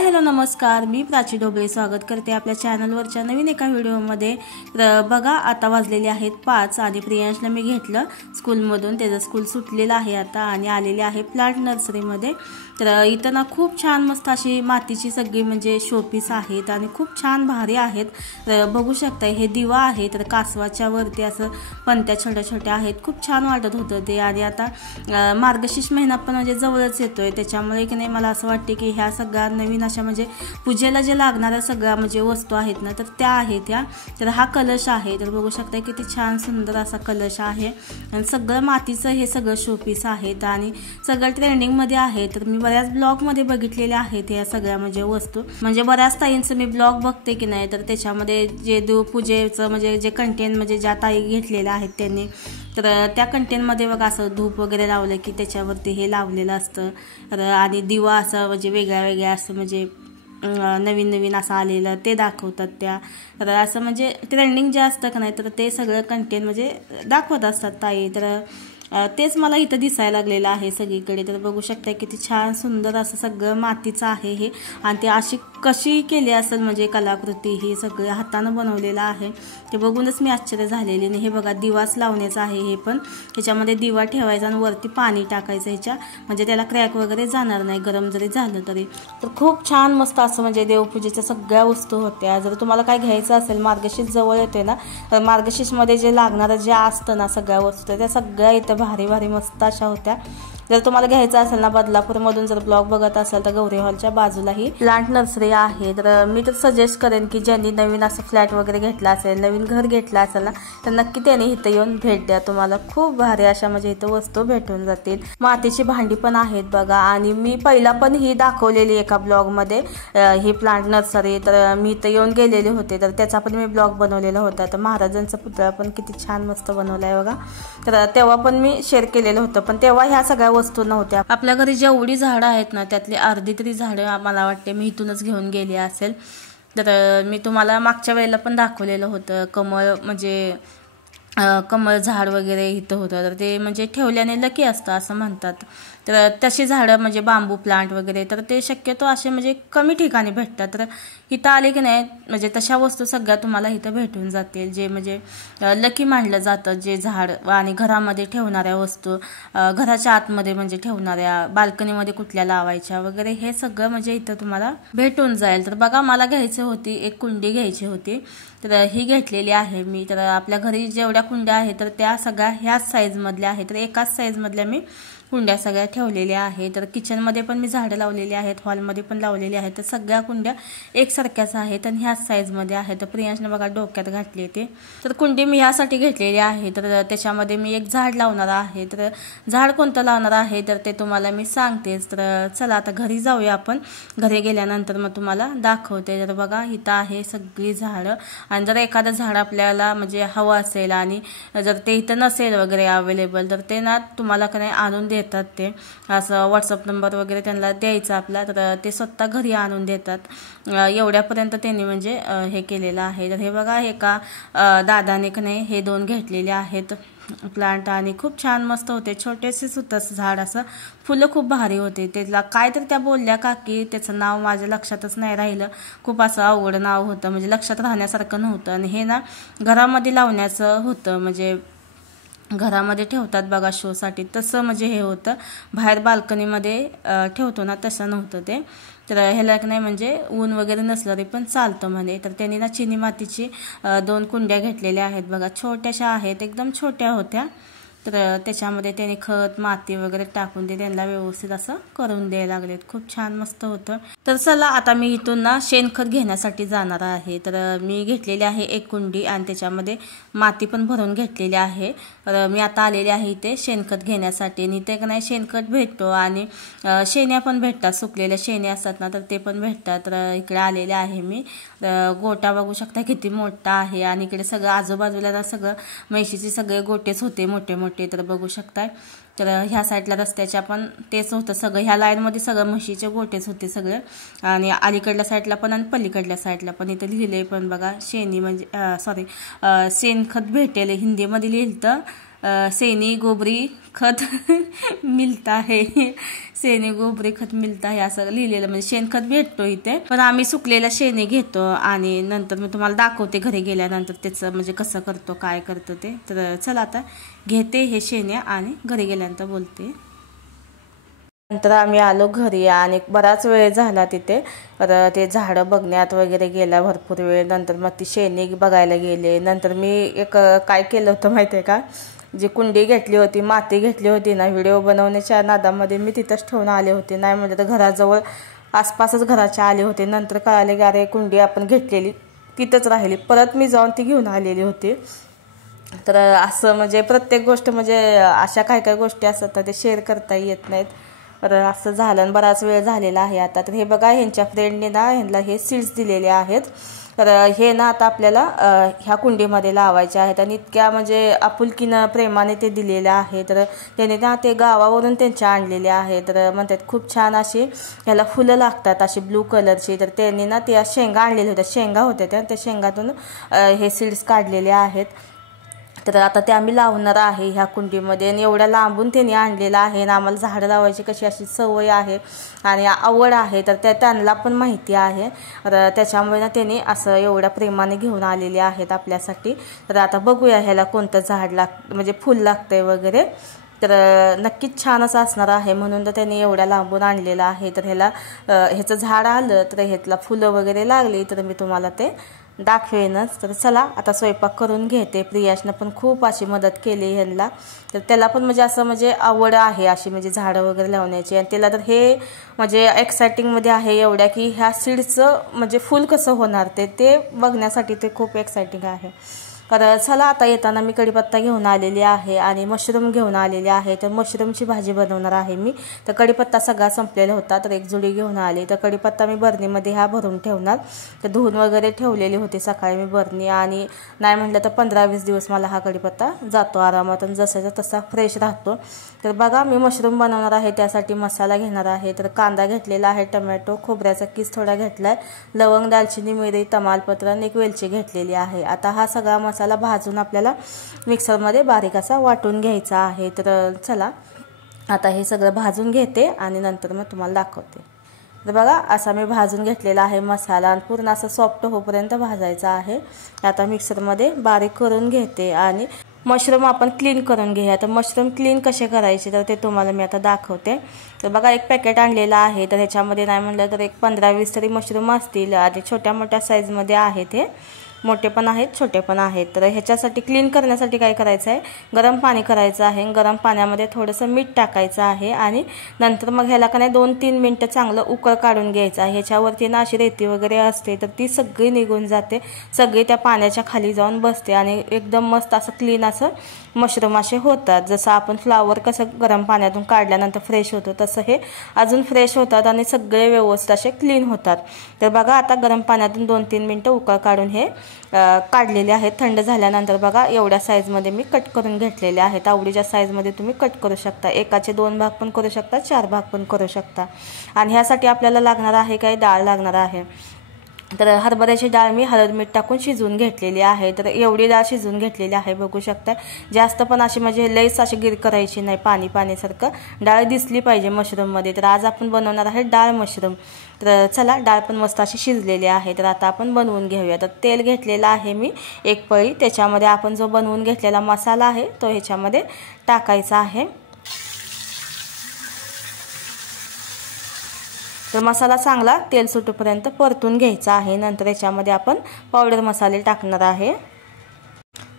Hi hello नमस्कार, मी प्राची ढोबळे स्वागत करते आपल्या चॅनलवरच्या नवीन एका व्हिडिओमध्ये। तर बघा आता वाजलेले आहेत 5 आणि प्रियांशला मी घेतलं स्कूलमधून, त्याचं स्कूल सुटलेलं आहे आता आणि आलेले आहे प्लांट नर्सरीमध्ये। तर इथं ना खूप छान मस्त अशी मातीची सगळी म्हणजे शोपीस आहेत आणि खूप छान भारी आहेत। तर बघू शकता हे दिवा आहे, तर कासवाच्या वरती असं पंत्या छोट्या छोट्या आहेत, खूप छान वाटत होतं ते। आणि आता मार्गशीर्ष महिना पण म्हणजे जवळच येतोय, त्याच्यामुळे की नाही मला असं वाटते की ह्या सगळ्या नवीन अशा म्हणजे पूजेला जे लागणाऱ्या सगळ्या म्हणजे वस्तू आहेत ना, तर त्या आहेत त्या। तर हा कलश आहे, तर बघू शकता किती छान सुंदर असा कलश आहे आणि सगळं मातीचं हे सगळं शोपीस आहेत आणि सगळं ट्रेंडिंगमध्ये आहे। तर मी बऱ्याच ब्लॉगमध्ये बघितलेले आहेत या सगळ्या म्हणजे वस्तू, म्हणजे बऱ्याच ताईंचं मी ब्लॉग बघते की नाही, तर त्याच्यामध्ये जे देवपूजेचं म्हणजे जे कंटेंट म्हणजे ज्या ताई घेतलेल्या आहेत त्यांनी, तर त्या कंटेंटमध्ये बघा असं धूप वगैरे लावलं की त्याच्यावरती हे लावलेलं असतं। तर आणि दिवा असं म्हणजे वेगळ्या वेगळ्या असं म्हणजे नवीन नवीन असं आलेलं ते दाखवतात त्या। तर असं म्हणजे ट्रेंडिंग जे असतं का नाही, तर ते सगळं कंटेंट म्हणजे दाखवत असतात ताई। तर तेच मला इथं दिसायला लागलेलं आहे सगळीकडे। तर बघू शकता किती छान सुंदर असं सगळं मातीचं आहे हे, आणि ते अशी कशी केली असेल म्हणजे कलाकृती ही सगळं हातानं बनवलेलं आहे, ते बघूनच मी आश्चर्य झालेली नाही। हे बघा दिवाच लावण्याचं आहे हे पण, ह्याच्यामध्ये दिवा ठेवायचा आणि वरती पाणी टाकायचं ह्याच्या, म्हणजे त्याला क्रॅक वगैरे जाणार नाही गरम जरी झालं तरी। तर खूप छान मस्त असं म्हणजे देवपूजेच्या सगळ्या वस्तू होत्या। जर तुम्हाला काय घ्यायचं असेल, मार्गशीर्ष जवळ येते ना, तर मार्गशीर्षमध्ये जे लागणारं जे असतं ना सगळ्या वस्तू त्या सगळ्या इथं भारी भारी मस्त अशा होत्या। जर तुम्हाला घ्यायचं असेल ना, बदलापूरमधून जर ब्लॉग बघत असाल तर गौरी हॉलच्या बाजूला ही प्लांट नर्सरी आहे। तर मी तर सजेस्ट करेन की ज्यांनी नवीन असं फ्लॅट वगैरे घेतला असेल, नवीन घर घेतलं असेल ना, तर नक्की त्याने इथं येऊन भेट द्या, तुम्हाला खूप भारी अशा म्हणजे इथं वस्तू भेटून जातील। मातीची भांडी पण आहेत बघा, आणि मी पहिला पण ही दाखवलेली एका ब्लॉगमध्ये ही प्लांट नर्सरी, तर मी इथं येऊन गेलेले होते, तर त्याचा पण मी ब्लॉग बनवलेला होता। तर महाराजांचा पुतळा पण किती छान मस्त बनवलाय बघा, तर तेव्हा पण मी शेअर केलेलं होतं, पण तेव्हा ह्या सगळ्या वस्तू नव्हत्या। आपल्या घरी जेवढी झाडं आहेत ना, त्यातली अर्धी तरी झाडं मला वाटते मी इथूनच घेऊन गेली असेल। तर मी तुम्हाला मागच्या वेळेला पण दाखवलेलं होतं कमळ, म्हणजे कमळ झाड वगैरे इथं होतं, तर ते म्हणजे ठेवल्याने लकी असतं असं म्हणतात। तर तशी झाडं म्हणजे बांबू प्लांट वगैरे, तर ते शक्यतो असे म्हणजे कमी ठिकाणी भेटतात। तर इथं आले की नाही म्हणजे तशा वस्तू सगळ्या तुम्हाला इथं भेटून जातील, जे म्हणजे लकी मानलं जातं जे झाड। आणि घरामध्ये ठेवणाऱ्या वस्तू, घराच्या आतमध्ये म्हणजे ठेवणाऱ्या, बाल्कनीमध्ये कुठल्या लावायच्या वगैरे, हे सगळं म्हणजे इथं तुम्हाला भेटून जाईल। तर बघा मला घ्यायची होती, एक कुंडी घ्यायची होती, तर ही घेतलेली आहे मी। तर आपल्या घरी जेवढ्या कुंड्या आहेत तर त्या सगळ्या ह्याच साईजमधल्या आहेत, तर एकाच साईजमधल्या मी कुंड्या सगळ्या ठेवलेल्या आहेत। तर किचनमध्ये पण मी झाडं लावलेली आहेत, हॉलमध्ये पण लावलेली आहेत, तर सगळ्या कुंड्या एकसारख्याच आहेत आणि ह्याच साईजमध्ये आहेत। तर प्रियांशने बघा डोक्यात घातली ते, तर कुंडी मी ह्यासाठी घेतलेली आहे, तर त्याच्यामध्ये मी एक झाड लावणार आहे। तर झाड कोणतं लावणार आहे तर ते तुम्हाला मी सांगतेच। तर चला आता घरी जाऊया आपण, घरी गेल्यानंतर मग तुम्हाला दाखवते। तर बघा इथं आहे सगळी झाडं, आणि जर एखादं झाड आपल्याला म्हणजे हवं असेल आणि जर ते इथं नसेल वगैरे अवेलेबल, तर ते ना तुम्हाला का नाही आणून देतात, ते असं व्हॉट्सअप नंबर वगैरे त्यांना द्यायचा आपला, तर ते स्वतः घरी आणून देतात। एवढ्यापर्यंत त्यांनी म्हणजे हे केलेलं आहे। तर हे बघा एका दादाने का नाही हे 2 घेतलेले आहेत प्लांट, आणि खूप छान मस्त होते, छोटेसेच होतं झाड, असं फुलं खूप भारी होते। त्याला काय तर त्या बोलल्या काकी, त्याचं नाव माझ्या लक्षातच नाही राहिलं, खूप असं अवघड नाव होतं, म्हणजे लक्षात राहण्यासारखं नव्हतं। आणि हे ना घरामध्ये लावण्याचं होतं, म्हणजे घरामध्ये ठेवतात बघा शोसाठी, तसं म्हणजे हे होतं, बाहेर बाल्कनीमध्ये ठेवतो ना तसं नव्हतं ते। तर ह्याला नाही म्हणजे ऊन वगैरे नसलं तरी पण चालतं म्हणे। तर त्यांनी ना चिनी मातीची 2 कुंड्या घेतलेल्या आहेत बघा, छोट्याशा आहेत, एकदम छोट्या होत्या। तर त्याच्यामध्ये त्यांनी खत माती वगैरे टाकून ते त्यांना व्यवस्थित असं करून द्यायला लागलेत, खूप छान मस्त होतं। तर चला आता मी इथून ना शेणखत घेण्यासाठी जाणार आहे। तर मी घेतलेली आहे एक कुंडी आणि त्याच्यामध्ये माती पण भरून घेतलेली आहे। तर मी आता आलेले आहे इथे शेणखत घेण्यासाठी, आणि इथे का नाही शेणखत भेटतो आणि शेण्या पण भेटतात, सुकलेल्या शेण्या असतात ना, तर ते पण भेटतात। तर इकडे आलेले आहे मी, गोटा बघू शकता किती मोठा आहे, आणि इकडे सगळं आजूबाजूला ना सगळं म्हैशीचे सगळे गोटेच होते मोठे मोठे, तर बघू शकताय। तर ह्या साईडला रस्त्याच्या पण तेच होतं सगळं, ह्या लाईनमध्ये सगळं म्हशीचे गोटेच होते सगळे, आणि अलीकडल्या साईडला पण आणि पलीकडल्या साईडला पण इथं लिहिले पण बघा शेणी म्हणजे सॉरी शेणखत भेटेल, हिंदीमध्ये लिहिलं सेनी गोबरी खत मिळता है, शेणी गोबरी खत मिळता है असं लिहिलेलं, म्हणजे शेणखत भेटतो इथे. पण आम्ही सुकलेला शेणी घेतो आणि नंतर मी तुम्हाला दाखवते घरी गेल्यानंतर त्याचं म्हणजे कसं करतो काय करतो ते. तर चला आता घेते हे शेणी आणि घरी गेल्यानंतर बोलते. नंतर आम्ही आलो घरी आणि बराच वेळ झाला तिथे. तर ते झाडं बघण्यात वगैरे गेला भरपूर वेळ. नंतर मग ती शेणी बघायला गेले. नंतर मी एक काय केलं होतं माहिती आहे का, जी कुंडी घेतली होती, माती घेतली होती ना, व्हिडिओ बनवण्याच्या नादामध्ये मी तिथंच ठेवून आले होते. नाही म्हणजे तर घराजवळ आसपासच घराच्या आले होते. नंतर कळाले की अरे कुंडी आपण घेतलेली तिथंच राहिली. परत मी जाऊन ती घेऊन आलेली होती. तर असं म्हणजे प्रत्येक गोष्ट म्हणजे अशा काय काय गोष्टी असतात तर ते शेअर करता येत नाहीत. तर असं झालं आणि बराच वेळ झालेला आहे आता. तर हे बघा ह्यांच्या फ्रेंडने ना ह्यांना हे सीड्स दिलेले आहेत. तर हे ना आता आपल्याला ह्या कुंडीमध्ये लावायचे आहेत आणि इतक्या म्हणजे आपुलकीनं प्रेमाने ते दिलेले आहे. तर त्याने ना ते गावावरून त्यांच्या आणलेले आहे. तर म्हणतात खूप छान अशी ह्याला फुलं लागतात अशी ब्लू कलरची. तर त्यांनी ना त्या शेंगा आणलेल्या होत्या, शेंगा होत्या त्या शेंगातून हे सीड्स काढलेले आहेत. तर आता ते आम्ही लावणार आहे ह्या कुंडीमध्ये. आणि एवढ्या लांबून त्यांनी आणलेलं आहे आणि आम्हाला झाडं लावायची कशी अशी सवय आहे आणि आवड आहे. तर त्यांना पण माहिती आहे. तर त्याच्यामुळे ना त्यांनी असं एवढ्या प्रेमाने घेऊन आलेले आहेत आपल्यासाठी. तर आता बघूया ह्याला कोणतं झाड म्हणजे फुल लागतंय वगैरे. तर नक्कीच छान असं असणार आहे म्हणून तर त्यांनी एवढ्या लांबून आणलेलं आहे. तर ह्याचं झाड आलं तर ह्यातला फुलं वगैरे लागली तर मी तुम्हाला ते दाखवेनच. तर चला आता स्वयंपाक करून घेते. प्रियाशनं पण खूप अशी मदत केली ह्यांना. तर त्याला पण म्हणजे असं म्हणजे आवड आहे अशी म्हणजे झाडं वगैरे लावण्याची. आणि त्याला तर हे म्हणजे एक्सायटिंगमध्ये आहे एवढ्या की ह्या सीड्सचं म्हणजे फुल कसं होणार ते बघण्यासाठी ते खूप एक्सायटिंग आहे. तर चला आता येताना मी कढीपत्ता घेऊन आलेली आहे आणि मशरूम घेऊन आलेले आहे. तर मशरूमची भाजी बनवणार आहे मी. तर कढीपत्ता सगळा संपलेला होता तर एक जुडी घेऊन आली. तर कढीपत्ता मी बरणीमध्ये ह्या भरून ठेवणार. तर धुवून वगैरे ठेवलेली होती सकाळी मी बरणी. आणि नाही म्हटलं तर 15-20 दिवस मला हा कढीपत्ता जातो आरामात आणि जसाचा तसा फ्रेश राहतो. तर बघा मी मशरूम बनवणार आहे त्यासाठी मसाला घेणार आहे. तर कांदा घेतलेला आहे, टमॅटो, खोबऱ्याचा किस थोडा घेतलाय, लवंग, दालचिनी, मिरी, तमालपत्र आणि एक वेलची घेतलेली आहे. आता हा सगळा मसाला भाजून आपल्याला मिक्सरमध्ये बारीक असा वाटून घ्यायचा आहे. तर चला आता हे सगळं भाजून घेते आणि नंतर मग तुम्हाला दाखवते. तर बघा असा मी भाजून घेतलेला आहे मसाला आणि पूर्ण असं सॉफ्ट होईपर्यंत भाजायचा आहे. आता मिक्सरमध्ये बारीक करून घेते आणि मशरूम आपण क्लीन करून घेऊया. तर मशरूम क्लीन कसे करायचे तर ते तुम्हाला मी आता दाखवते. तर बघा एक पॅकेट आणलेलं आहे. तर ह्याच्यामध्ये नाही म्हटलं तर एक 15-20 तरी मशरूम असतील आणि छोट्या मोठ्या साईजमध्ये आहेत. हे मोठे पण आहेत छोटे पण आहेत. तर ह्याच्यासाठी क्लीन करण्यासाठी काय करायचं आहे, गरम पाणी करायचं आहे. गरम पाण्यामध्ये थोडंसं मीठ टाकायचं आहे आणि नंतर मग ह्याला का नाही 2-3 मिनटं चांगलं उकळ काढून घ्यायचं आहे. ह्याच्यावरती ना अशी रेती वगैरे असते तर ती सगळी निघून जाते, सगळी त्या पाण्याच्या खाली जाऊन बसते आणि एकदम मस्त असं क्लीन असं मशरूम असे होतात. जसं आपण फ्लावर कसं गरम पाण्यातून काढल्यानंतर फ्रेश होतो तसं हे अजून फ्रेश होतात आणि सगळे व्यवस्थित असे क्लीन होतात. तर बघा आता गरम पाण्यातून 2-3 मिनटं उकळ काढून हे काढलेले आहेत. थंड झाल्यानंतर बघा एवढ्या साईजमध्ये मी कट करून घेतलेले आहेत. आवडीच्या साईजमध्ये तुम्ही कट करू शकता. एकाचे 2 भाग पण करू शकता, 4 भाग पण करू शकता. आणि ह्यासाठी आपल्याला लागणार आहे काय, डाळ लागणार आहे. तर हरभऱ्याची डाळ मी हळद मीठ टाकून शिजवून घेतलेली आहे. तर एवढी डाळ शिजवून घेतलेली आहे बघू शकता. जास्त पण अशी म्हणजे लईच अशी गिर करायची नाही, पाण्यासारखं डाळ दिसली पाहिजे मशरूममध्ये. तर आज आपण बनवणार आहे डाळ मशरूम. तर चला डाळ पण मस्त अशी शिजलेली आहे. तर आता आपण बनवून घेऊया. तर तेल घेतलेलं आहे मी 1 पळी. त्याच्यामध्ये आपण जो बनवून घेतलेला मसाला आहे तो ह्याच्यामध्ये टाकायचा आहे. तर मसाला चांगला तेल सुटूपर्यंत परतून घ्यायचा आहे. नंतर याच्यामध्ये आपण पावडर मसाले टाकणार आहे.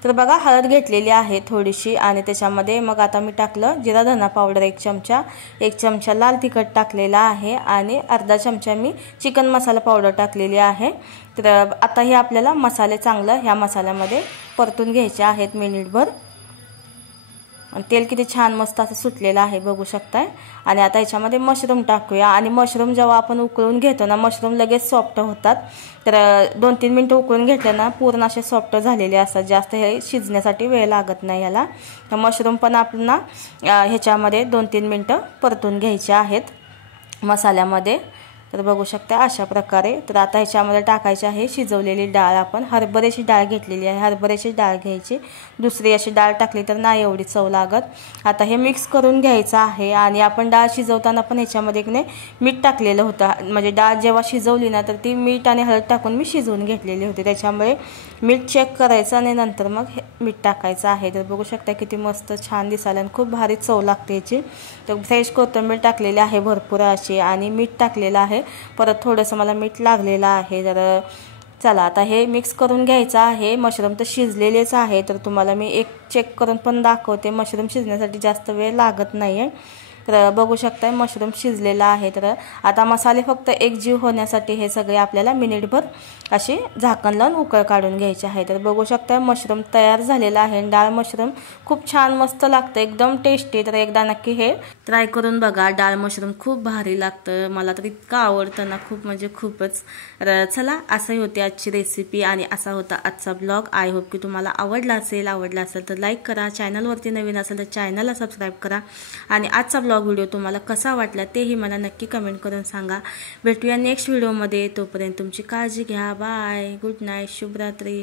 तर बघा हळद घेतलेली आहे थोडीशी आणि त्याच्यामध्ये मग आता मी टाकलं जिरा धना पावडर 1 चमचा, 1 चमचा लाल तिखट टाकलेला आहे आणि अर्धा चमचा मी चिकन मसाला पावडर टाकलेली आहे. तर आता हे आपल्याला मसाले चांगलं ह्या मसाल्यामध्ये परतून घ्यायचे आहेत मिनिटभर. आणि तेल किती छान मस्त असं सुटलेलं आहे बघू शकताय. आणि आता याच्यामध्ये मशरूम टाकूया. आणि मशरूम जेव्हा आपण उकळून घेतो ना मशरूम लगेच सॉफ्ट होतात. तर 2-3 मिनटं उकळून घेतले ना पूर्ण असे सॉफ्ट झालेले असतात, जास्त हे शिजण्यासाठी वेळ लागत नाही याला. तर मशरूम पण आपण ह्याच्यामध्ये 2-3 मिनटं परतून घ्यायचे आहेत मसाल्यामध्ये. तर बघू शकता अशा प्रकारे. तर आता ह्याच्यामध्ये टाकायची आहे शिजवलेली डाळ. आपण हरभऱ्याची डाळ घेतलेली आहे, हरभऱ्याची डाळ घ्यायची, दुसरी अशी डाळ टाकली तर नाही एवढी चव लागत. आता हे मिक्स करून घ्यायचं आहे. आणि आपण डाळ शिजवताना पण ह्याच्यामध्ये की नाही मीठ टाकलेलं होतं, म्हणजे डाळ जेव्हा शिजवली ना तर ती मीठ आणि हळद टाकून मी शिजवून घेतलेली होती. त्याच्यामुळे मीठ चेक करायचं आणि नंतर मग मीठ टाकायचं आहे. तर बघू शकता किती मस्त छान दिसायला आणि खूप भारी चव लागते याची. तर फ्रेश कोथिंबीर टाकलेली आहे भरपूर अशी आणि मीठ टाकलेलं आहे. परत थोडंसं मला मीठ लागलेलं आहे. तर चला आता हे मिक्स करून घ्यायचं आहे. मशरूम तर शिजलेलेच आहे, तर तुम्हाला मी एक चेक करून पण दाखवते. मशरूम शिजण्यासाठी जास्त वेळ लागत नाही आहे. तर बघू शकता मशरूम शिजलेला आहे. तर आता मसाले फक्त एकजीव होण्यासाठी हे सगळे आपल्याला मिनिटभर असे झाकण लावून उकळ काढून घ्यायचे आहे. तर बघू शकता मशरूम तयार झालेला आहे. डाळ मशरूम खूप छान मस्त लागतं, एकदम टेस्टी. तर एकदा नक्की हे ट्राय करून बघा. डाळ मशरूम खूप भारी लागतं, मला तर इतकं आवडतं ना, खूप म्हणजे खूपच. चला असंही होती आजची रेसिपी आणि असा होता आजचा ब्लॉग. आय होप की तुम्हाला आवडला असेल तर लाईक करा. चॅनलवरती नवीन असेल तर चॅनलला सबस्क्राईब करा. आणि आजचा ब्लॉग व्हिडिओ तुम्हाला कसा वाटला तेही मला नक्की कमेंट करून सांगा. भेटूया नेक्स्ट व्हिडिओमध्ये. तोपर्यंत तुमची काळजी घ्या. बाय, गुड नाईट, शुभरात्री.